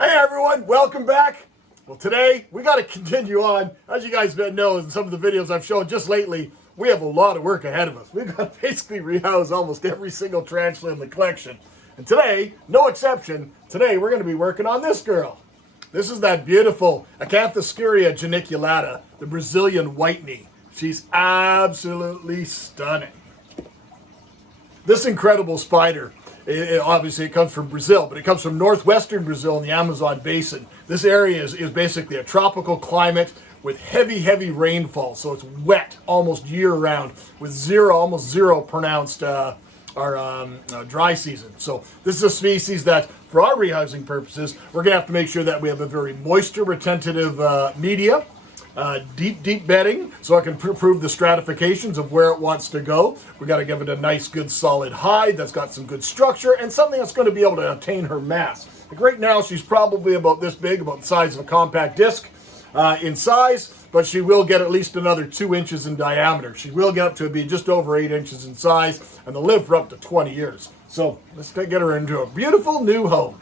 Hey everyone, welcome back. Well, today we got to continue on. As you guys know in some of the videos I've shown just lately, we have a lot of work ahead of us. We've got to basically rehouse almost every single tarantula in the collection. And today, no exception, today we're going to be working on this girl. This is that beautiful Acanthoscurria geniculata, the Brazilian Whiteknee. She's absolutely stunning. This incredible spider, obviously it comes from Brazil, but it comes from northwestern Brazil in the Amazon basin. This area is basically a tropical climate with heavy rainfall, so it's wet almost year-round with almost zero pronounced dry season. So this is a species that, for our rehousing purposes, we're going to have to make sure that we have a very moisture-retentive media. Deep bedding, so I can prove the stratifications of where it wants to go. We got to give it a nice, good, solid hide that's got some good structure and something that's going to be able to attain her mass. Like right now, she's probably about this big, about the size of a compact disc in size, but she will get at least another 2 inches in diameter. She will get up to be just over 8 inches in size, and they'll live for up to 20 years. So let's get her into a beautiful new home.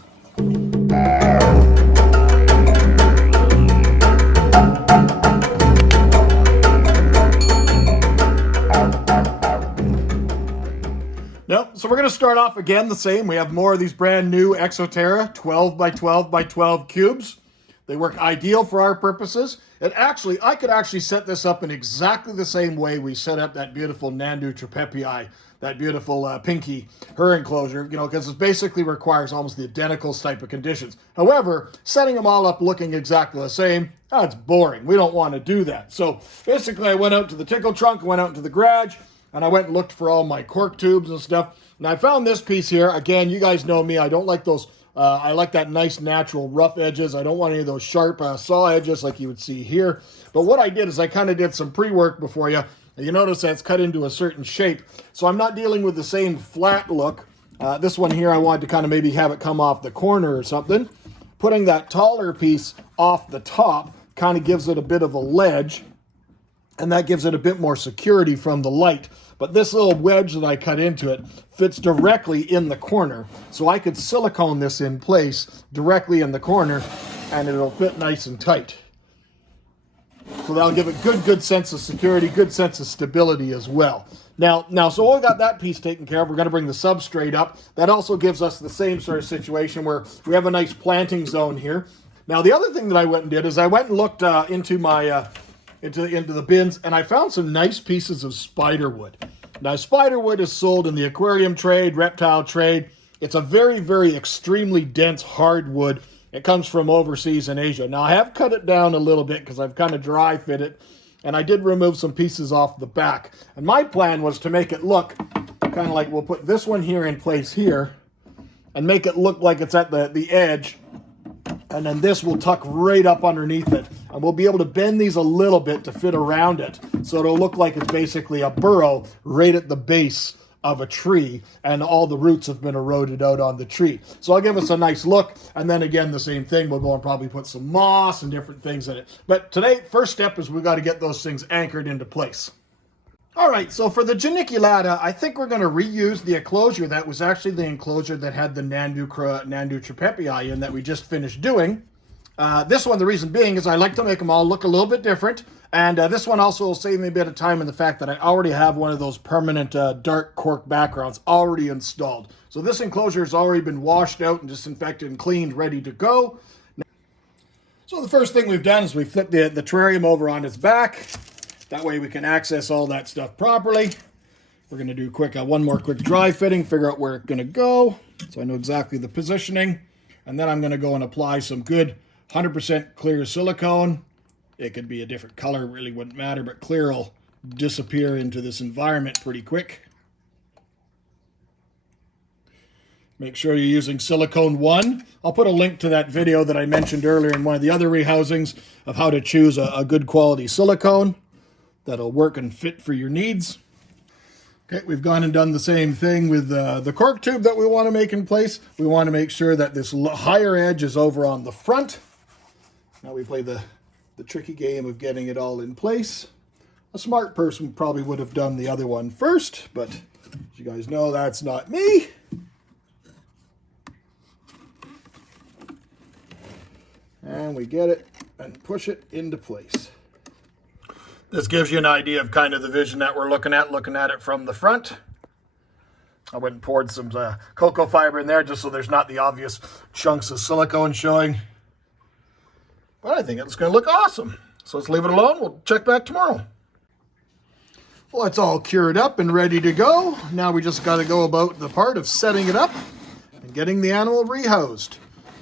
So we're going to start off again the same. We have more of these brand new Exoterra 12 by 12 by 12 cubes. They work ideal for our purposes. I could actually set this up in exactly the same way we set up that beautiful Nandu trapepii, that beautiful pinky, her enclosure, because it basically requires almost the identical type of conditions. However, setting them all up looking exactly the same, that's boring. We don't want to do that. So basically I went out to the tickle trunk, went out into the garage, and I went and looked for all my cork tubes and stuff. And I found this piece here. Again, you guys know me. I don't like those. I like that nice, natural, rough edges. I don't want any of those sharp saw edges like you would see here. But what I did is I kind of did some pre-work before you. You notice that's cut into a certain shape. So I'm not dealing with the same flat look. This one here, I wanted to kind of maybe have it come off the corner or something. Putting that taller piece off the top kind of gives it a bit of a ledge. And that gives it a bit more security from the light. But this little wedge that I cut into it fits directly in the corner. So I could silicone this in place directly in the corner, and it'll fit nice and tight. So that'll give it good sense of security, good sense of stability as well. Now, so we got that piece taken care of. We're going to bring the substrate up. That also gives us the same sort of situation where we have a nice planting zone here. Now, the other thing that I went and did is I went and looked into my... into the bins, and I found some nice pieces of spider wood. Now, spider wood is sold in the aquarium trade, reptile trade. It's a very extremely dense hardwood. It comes from overseas in Asia. Now, I have cut it down a little bit because I've kind of dry fit it, and I did remove some pieces off the back. And my plan was to make it look kind of like, we'll put this one here in place here, and make it look like it's at the edge, and then this will tuck right up underneath it. And we'll be able to bend these a little bit to fit around it. So it'll look like it's basically a burrow right at the base of a tree. And all the roots have been eroded out on the tree. So I'll give us a nice look. And then again, the same thing. We'll go and probably put some moss and different things in it. But today, first step is we've got to get those things anchored into place. All right, so for the geniculata, I think we're going to reuse the enclosure that was actually the enclosure that had the Nandu trapepii in that we just finished doing. This one, the reason being, is I like to make them all look a little bit different. And this one also will save me a bit of time in the fact that I already have one of those permanent dark cork backgrounds already installed. So this enclosure has already been washed out and disinfected and cleaned, ready to go. So the first thing we've done is we flipped the terrarium over on its back. That way we can access all that stuff properly. We're going to do one more quick dry fitting, figure out where it's going to go, so I know exactly the positioning. And then I'm going to go and apply some good 100% clear silicone. It could be a different color, really wouldn't matter, but clear will disappear into this environment pretty quick. Make sure you're using silicone 1. I'll put a link to that video that I mentioned earlier in one of the other rehousings of how to choose a good quality silicone that'll work and fit for your needs. Okay, we've gone and done the same thing with the cork tube that we want to make in place. We want to make sure that this higher edge is over on the front. Now we play the tricky game of getting it all in place. A smart person probably would have done the other one first, but as you guys know, that's not me. and we get it and push it into place. This gives you an idea of kind of the vision that we're looking at it from the front. I went and poured some cocoa fiber in there just so there's not the obvious chunks of silicone showing. But I think it's going to look awesome. So let's leave it alone. We'll check back tomorrow. Well, it's all cured up and ready to go. Now we just got to go about the part of setting it up and getting the animal rehoused.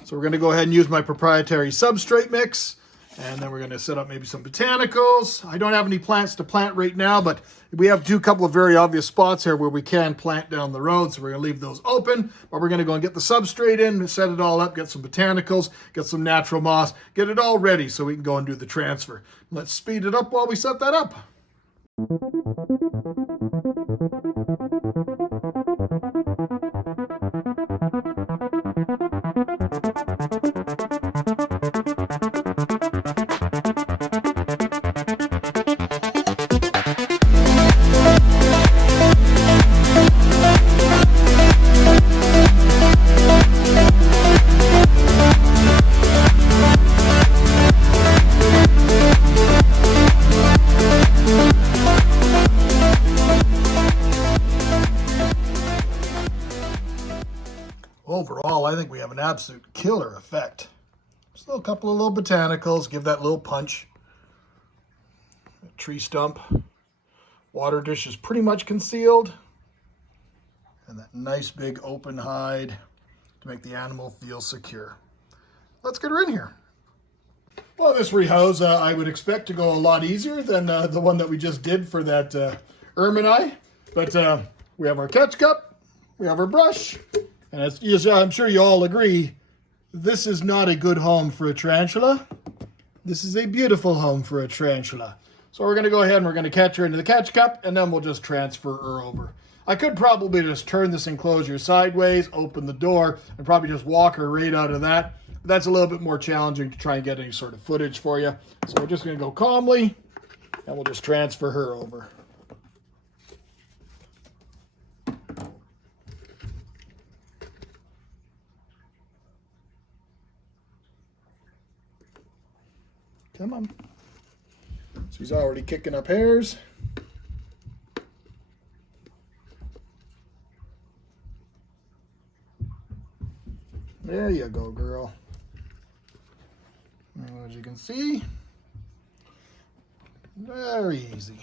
So we're going to go ahead and use my proprietary substrate mix. And then we're going to set up maybe some botanicals. I don't have any plants to plant right now, but we have couple of very obvious spots here where we can plant down the road. So we're going to leave those open, but we're going to go and get the substrate in, set it all up, get some botanicals, get some natural moss, get it all ready so we can go and do the transfer. Let's speed it up while we set that up. Overall, I think we have an absolute killer effect. Just a couple of little botanicals, give that little punch. A tree stump. Water dish is pretty much concealed. And that nice big open hide to make the animal feel secure. Let's get her in here. Well, this rehouse I would expect to go a lot easier than the one that we just did for that ermini. But we have our catch cup, we have our brush. And as I'm sure you all agree, this is not a good home for a tarantula. This is a beautiful home for a tarantula. So we're going to go ahead and we're going to catch her into the catch cup, and then we'll just transfer her over. I could probably just turn this enclosure sideways, open the door, and probably just walk her right out of that. But that's a little bit more challenging to try and get any sort of footage for you. So we're just going to go calmly, and we'll just transfer her over. Come on. She's already kicking up hairs. There you go, girl. And as you can see, very easy.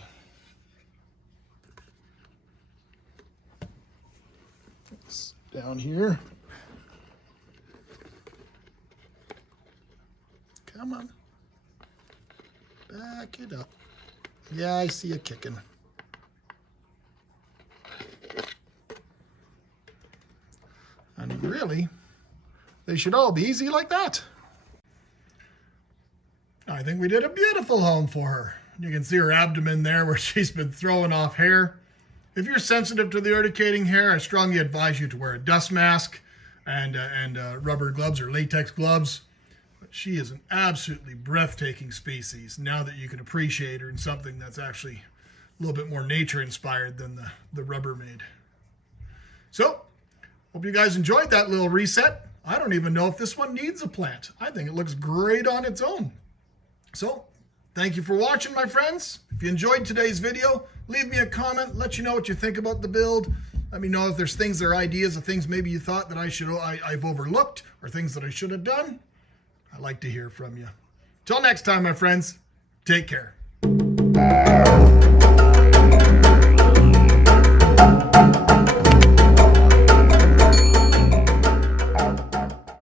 It's down here. Come on. Back it up. Yeah, I see you kicking. And really, they should all be easy like that. I think we did a beautiful home for her. You can see her abdomen there where she's been throwing off hair. If you're sensitive to the urticating hair, I strongly advise you to wear a dust mask and rubber gloves or latex gloves. She is an absolutely breathtaking species now that you can appreciate her in something that's actually a little bit more nature inspired than the Rubbermaid. So, hope you guys enjoyed that little reset. I don't even know if this one needs a plant. I think it looks great on its own. So, thank you for watching, my friends. If you enjoyed today's video, leave me a comment, let you know what you think about the build. Let me know if there's things or ideas of things maybe you thought that I've overlooked or things that I should have done. I'd like to hear from you. Till next time, my friends, take care.